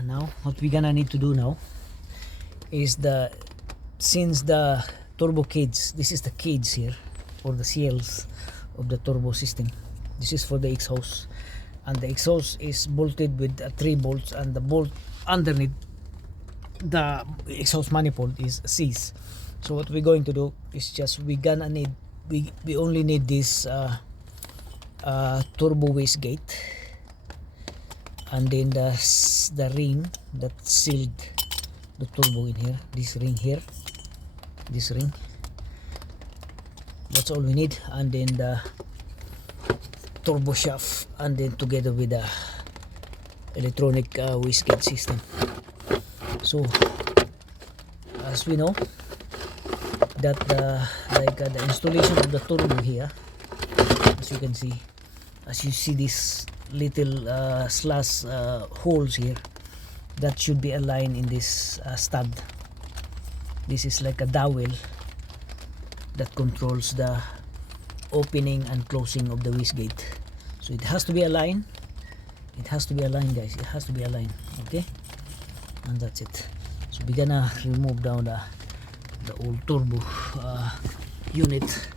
And now what we're gonna need to do now is since the turbo cage, this is the cage here, or the seals of the turbo system. This is for the exhaust, and the exhaust is bolted with 3 bolts, and the bolt underneath the exhaust manifold is seized. So what we're going to do is we only need this turbo wastegate, and then the ring that sealed the turbo in here, this ring here, this ring, that's all we need, and then the turbo shaft, and then together with the electronic wastegate system. So as we know that the installation of the turbo here, as you see this little slash holes here, that should be aligned in this stud. This is like a dowel that controls the opening and closing of the wastegate. So it has to be aligned. It has to be aligned, guys. It has to be aligned. Okay, and that's it. So we're gonna remove down the old turbo unit.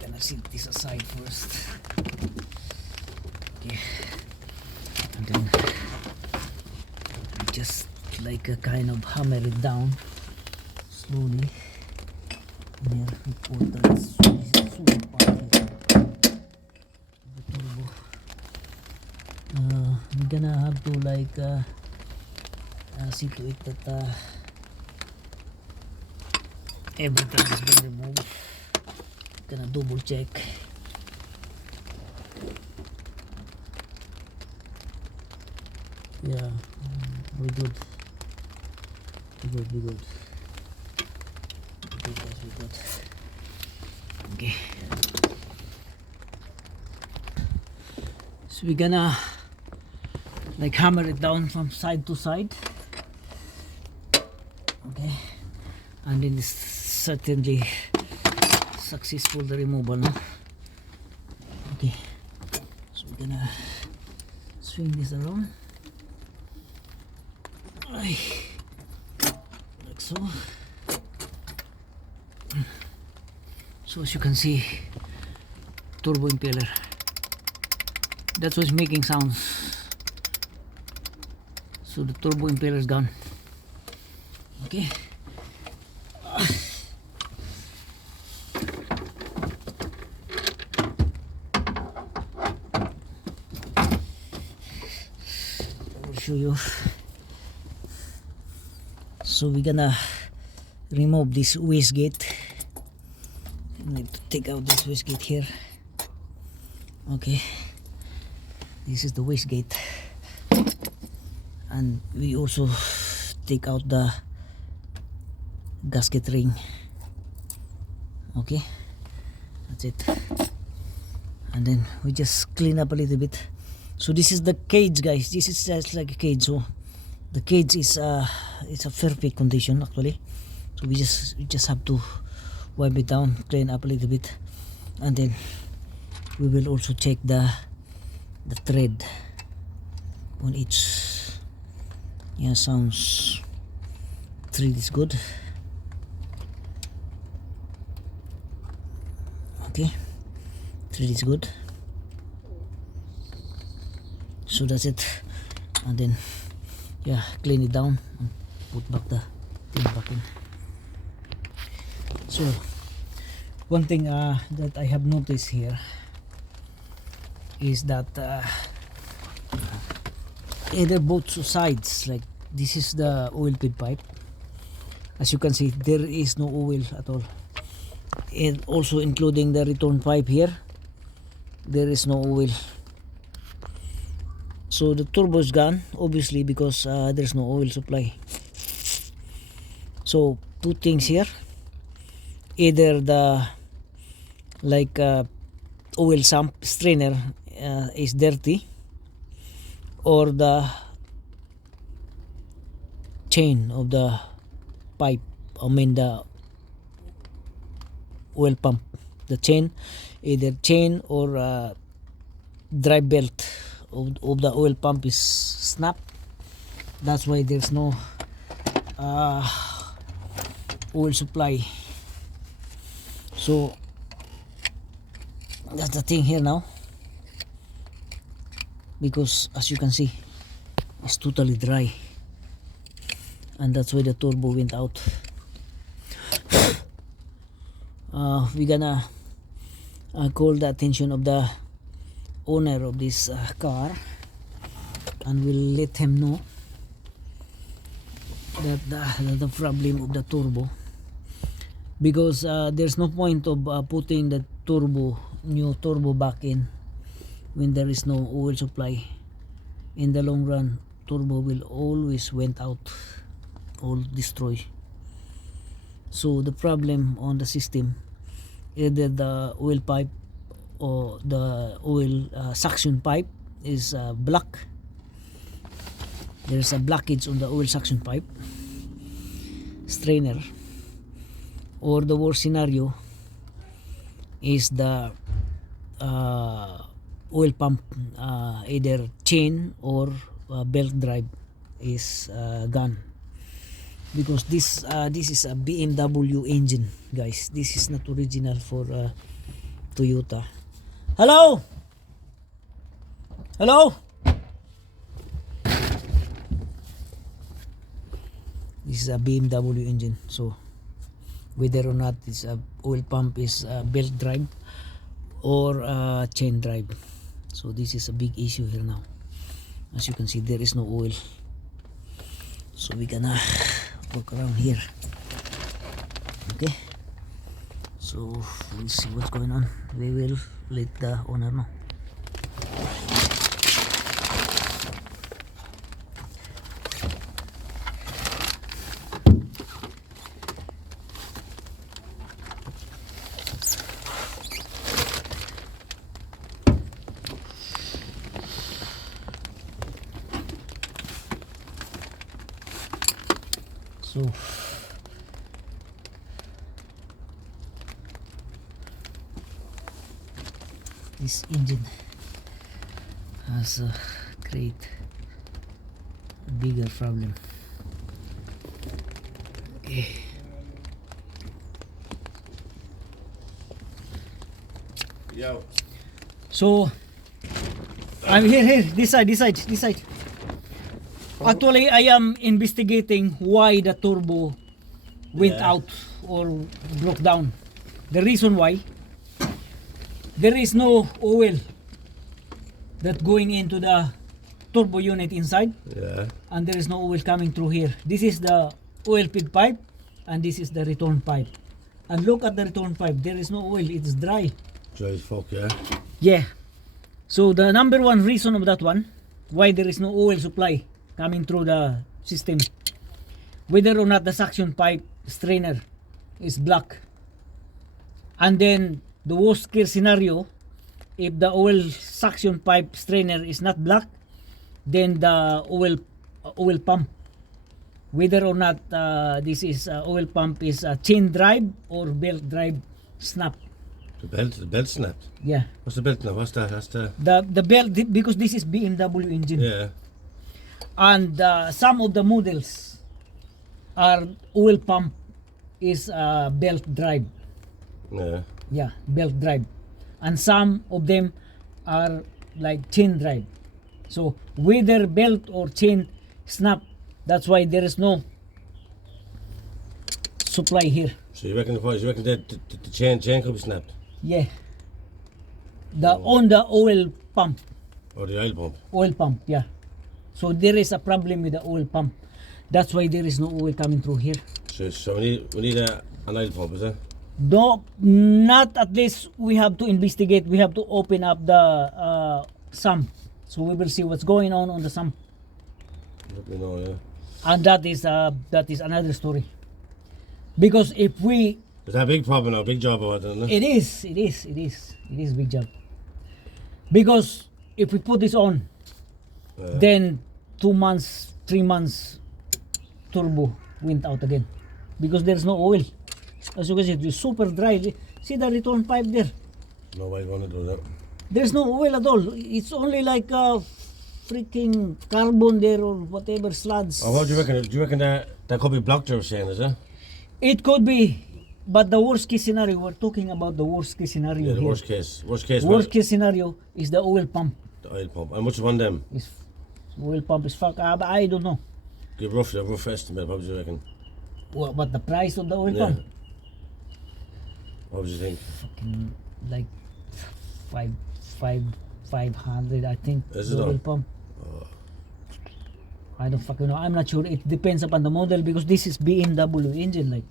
Gonna set this aside first. Okay, and then just like a kind of hammer it down slowly. Here we put the super part here, the turbo. We're gonna have to see to it that everything has been removed. Gonna double check. Yeah, we're good. We're good. We're good. Okay. So we're gonna hammer it down from side to side. Okay. And then it's certainly successful, the removal, no? Okay. So we're gonna swing this around. Like so. So as you can see, turbo impeller, that's what's making sounds. So the turbo impeller is gone. Okay. I will show you. So we're gonna remove this wastegate. Need to take out this wastegate here. Okay, this is the wastegate, and we also take out the gasket ring. Okay, that's it. And then we just clean up a little bit. So this is the cage, guys. This is just like a cage. So the cage is it's a perfect condition actually. So we just have to wipe it down, clean up a little bit, and then we will also check the thread on each. Yeah, sounds thread is good. Okay, thread is good. So that's it, and then yeah, clean it down and put back the thing back in. So one thing that I have noticed here is that either both sides, like this is the oil feed pipe. As you can see, there is no oil at all, and also including the return pipe here, there is no oil. So the turbo is gone, obviously, because there's no oil supply. So two things here: either the oil sump strainer is dirty, or the chain of the pipe, I mean the oil pump, the chain either chain or drive belt of the oil pump is snapped. That's why there's no oil supply. So that's the thing here now, because as you can see, it's totally dry, and that's why the turbo went out. We're gonna call the attention of the owner of this car, and we'll let him know that the problem of the turbo, because there's no point of putting the new turbo back in when there is no oil supply. In the long run, turbo will always went out, all destroy. So the problem on the system, either the oil pipe or the oil suction pipe is blocked. There's a blockage on the oil suction pipe strainer, or the worst scenario is the oil pump, either chain or belt drive is gone. Because this is a B.M.W engine, guys. This is not original for Toyota. Hello, hello. This is a B.M.W engine, so whether or not this oil pump is belt drive or chain drive, so this is a big issue here now. As you can see, there is no oil, so we're gonna walk around here. Okay, so we'll see what's going on. We will let the owner know. So this engine has a bigger problem. Okay. Yo. So I'm here, this side. Actually, I am investigating why the turbo went out or broke down. The reason why, there is no oil that going into the turbo unit inside, and there is no oil coming through here. This is the oil feed pipe, and this is the return pipe. And look at the return pipe, there is no oil, it's dry. Dry as fuck, yeah? Yeah. So the number one reason of that one, why there is no oil supply coming through the system, whether or not the suction pipe strainer is blocked. And then the worst case scenario, if the oil suction pipe strainer is not blocked, then the oil pump, whether or not this is oil pump is a chain drive or belt drive, snap. The belt snapped. Yeah. What's the belt now? What's that? That's The belt, because this is B.M.W engine. Yeah. And some of the models are oil pump is belt drive. Yeah. Yeah, belt drive. And some of them are like chain drive. So whether belt or chain snap, that's why there is no supply here. So you reckon the chain could be snapped? Yeah. On the oil pump. Or the oil pump? Oil pump, yeah. So there is a problem with the oil pump. That's why there is no oil coming through here. So we need an oil pump, is it? No, not at least. We have to investigate. We have to open up the sump, so we will see what's going on the sump. Let me know, yeah. And that is another story. Because if we, it's a big problem now, big job about it, isn't it? It is big job. Because if we put this on, then 2 months, 3 months, turbo went out again, because there's no oil. As you can see, it's super dry. See the return pipe there? No way gonna do that. There's no oil at all. It's only like freaking carbon there or whatever sludge. Oh, what do you reckon? Do you reckon that could be blocked, you're saying, is it? It could be, but the worst case scenario, we're talking about the worst case scenario Yeah, the here. worst case. Worst case. Worst case scenario is the oil pump. The oil pump. How much on them? Is oil pump is fuck. I don't know. Give a rough estimate. What do you reckon? What the price of the oil Yeah. pump? What would you think? Fucking like 500, I think. Is the it oil all? pump. I don't fucking know. I'm not sure. It depends upon the model because this is B.M.W engine, like.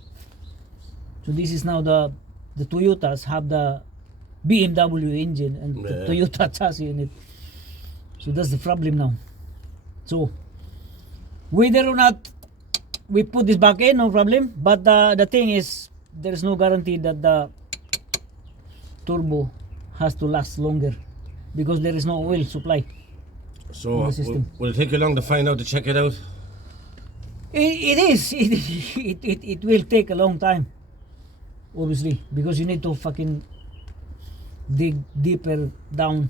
So this is now the Toyotas have the B.M.W engine and the Yeah. Toyota chassis in it. So that's the problem now. So whether or not we put this back in, no problem. But the thing is, there is no guarantee that the turbo has to last longer because there is no oil supply. So, The system. will it take you long to find out, to check it out? It is. It will take a long time, obviously, because you need to fucking dig deeper down,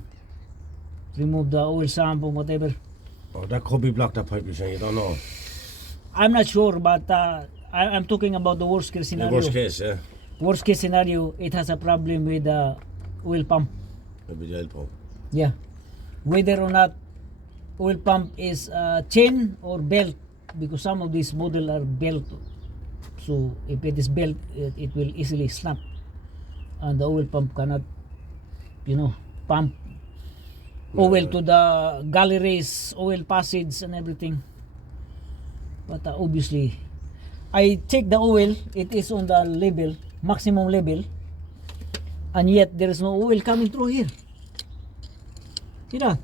remove the oil sump or whatever. Oh, that could be blocked, that pipe you're saying, you don't know. I'm not sure, but I'm talking about the worst case The scenario. worst case, yeah. Worst case scenario, it has a problem with the oil pump. Maybe the oil pump. Yeah, whether or not oil pump is chain or belt, because some of these model are belt. So if it is belt, it will easily snap, and the oil pump cannot, pump oil to the galleries, oil passage, and everything. But obviously, I check the oil. It is on the level, maximum level, and yet there is no oil coming through here. See that?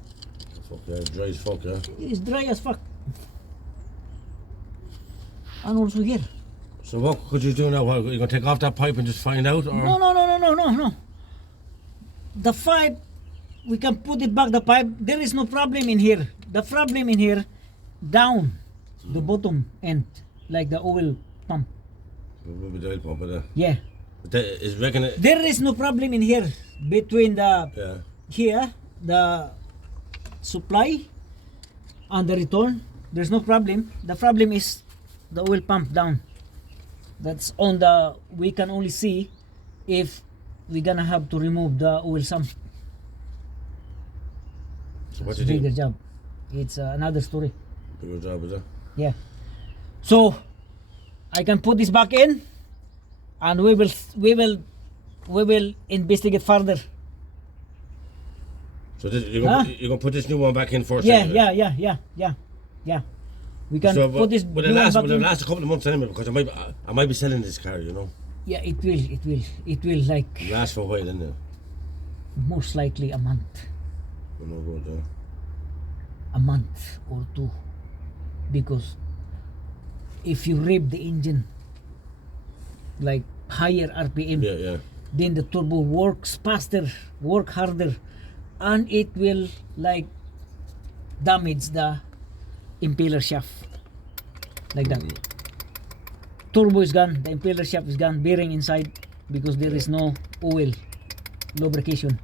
Fuck yeah, dry as fuck, yeah. It is dry as fuck. And also here. So what could you do now? What, you gonna take off that pipe and just find out, or? No. The pipe, we can put it back the pipe. There is no problem in here. The problem in here, down the bottom end, like the oil pump. Maybe the oil pump, Yeah. is reckon it, There is no problem in here between the yeah. here the supply and the return. There's no problem. The problem is the oil pump down. That's on the, we can only see if we're gonna have to remove the oil sump. So what It's do a you bigger think? job. It's another story. Bigger job, is it? Yeah. So I can put this back in, and we will investigate further. So this, you're Huh? gonna put this new one back in first? Yeah. anyway? We can So, put this will new one it back in. last a couple of months anyway? Because I might be selling this car, Yeah, it will like It lasts for a while, isn't it? most likely a month. No good, yeah. A month or two, because if you rev the engine like higher RPM, Yeah. then the turbo works faster, work harder, and it will like damage the impeller shaft like that. Turbo is gone, the impeller shaft is gone, bearing inside, because there is no oil lubrication,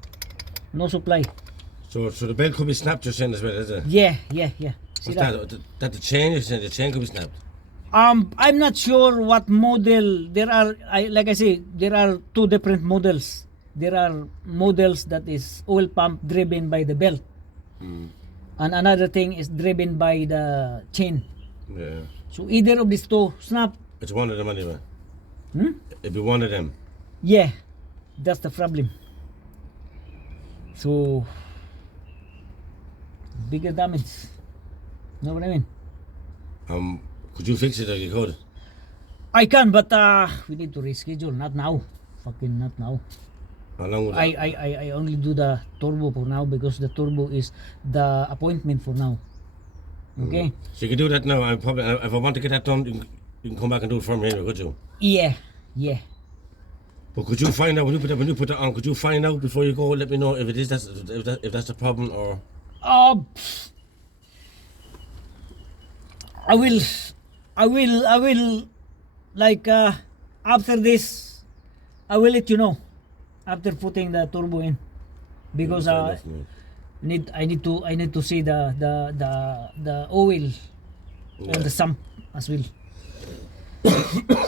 no supply. So the belt could be snapped, you're saying as well, is it? Yeah. See What's that? that the chain, you're saying the chain could be snapped? I'm not sure what model there are. Like I say, there are two different models. There are models that is oil pump driven by the belt, and another thing is driven by the chain. Yeah. So either of these two snap. It's one of them anyway. Hmm? It'd be one of them. Yeah, that's the problem. So bigger damage. Know what I mean? Could you fix it if you could? I can, but we need to reschedule. Not now. Fucking not now. How long would that? I only do the turbo for now because the turbo is the appointment for now. Okay? So you can do that now. I probably, if I want to get that done, you can come back and do it for me anyway, could you? Yeah. But could you find out when you put that on? Could you find out before you go? Let me know if it is if that's the problem, or I will like after this I will let you know. after putting the turbo in, because That's nice. I need to see the oil on the sump as well.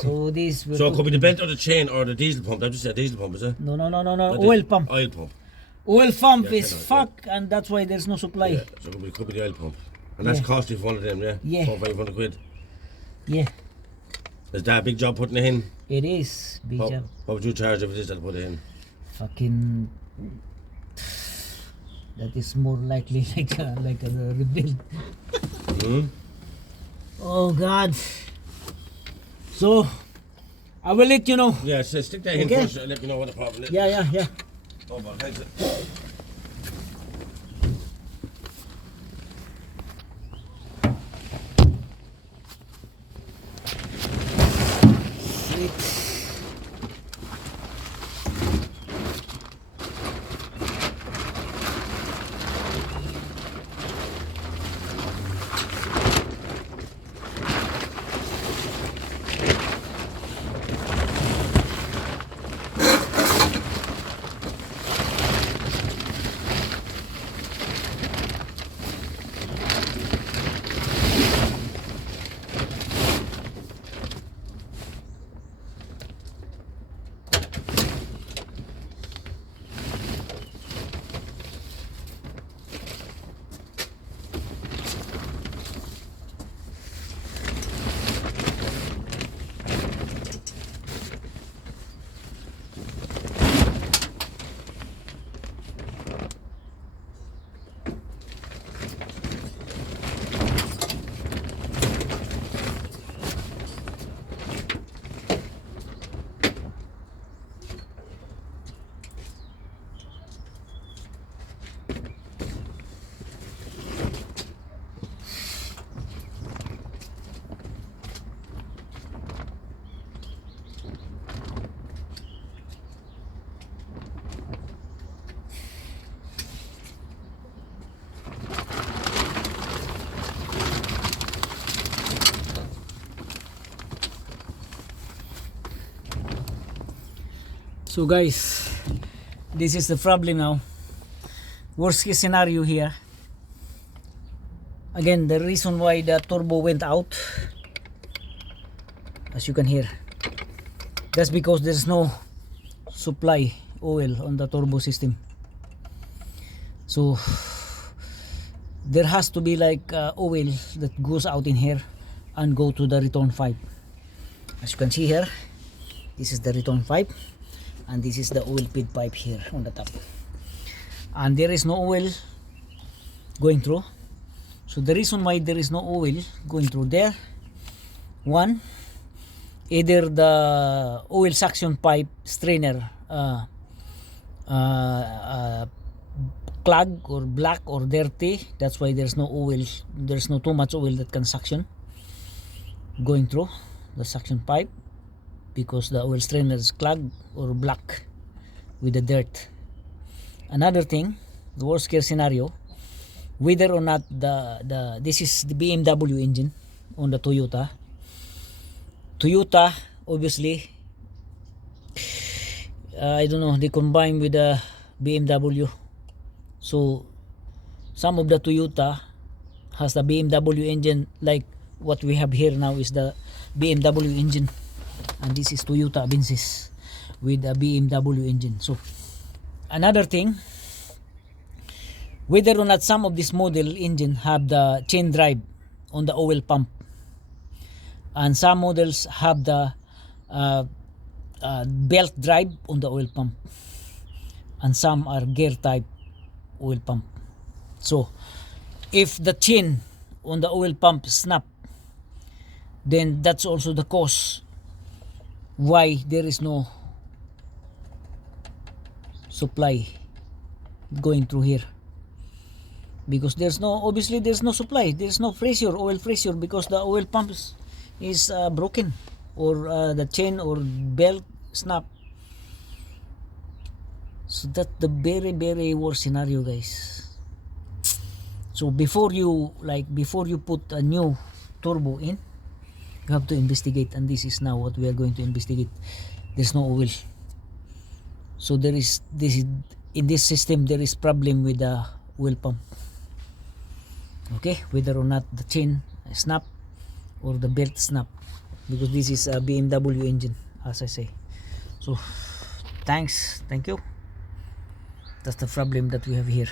So this will So it put- could be the belt or the chain or the diesel pump. That's just a diesel pump, is it? no Not oil pump. Oil pump. Oil pump Yeah, is I know, fuck, and that's why there's no supply. Yeah. So it could be the oil pump. And that's Yeah. costly for one of them, yeah? Yeah. 400-500 quid. Yeah, Is that a big job putting it in? it is big job. What would you charge if it is that put it in? Fucking, that is more likely like a rebuild. Hmm? Oh God. So I will let you know. Yeah, so stick that in Okay. first and let me know what the problem is. Yeah. Oh, well, thanks. So guys, this is the problem now. Worst case scenario here. Again, the reason why the turbo went out, as you can hear, that's because there's no supply oil on the turbo system. So there has to be like oil that goes out in here and go to the return pipe. As you can see here, this is the return pipe, and this is the oil feed pipe here on the top, and there is no oil going through. So the reason why there is no oil going through there, one, either the oil suction pipe strainer clogged or black or dirty, that's why there's no oil, there's no too much oil that can suction going through the suction pipe, because the oil strainer is clogged or black with the dirt. Another thing, the worst case scenario, whether or not this is the B.M.W engine on the Toyota obviously, I don't know, they combine with the B.M.W, so some of the Toyota has the B.M.W engine, like what we have here now is the B.M.W engine, and this is Toyota avensis with a B.M.W engine. So another thing, whether or not some of this model engine have the chain drive on the oil pump, and some models have the belt drive on the oil pump, and some are gear type oil pump. So if the chain on the oil pump snap, then that's also the cause why there is no supply going through here, because there's no, obviously there's no supply, there's no pressure, oil pressure, because the oil pump is broken, or the chain or belt snap. So that's the very very worst scenario, guys. So before you put a new turbo in, you have to investigate, and this is now what we are going to investigate. There's no oil, So there is this in this system there is problem with the oil pump. Okay, whether or not the chain snap or the belt snap, because this is a BMW engine, as I say. So thank you, that's the problem that we have here.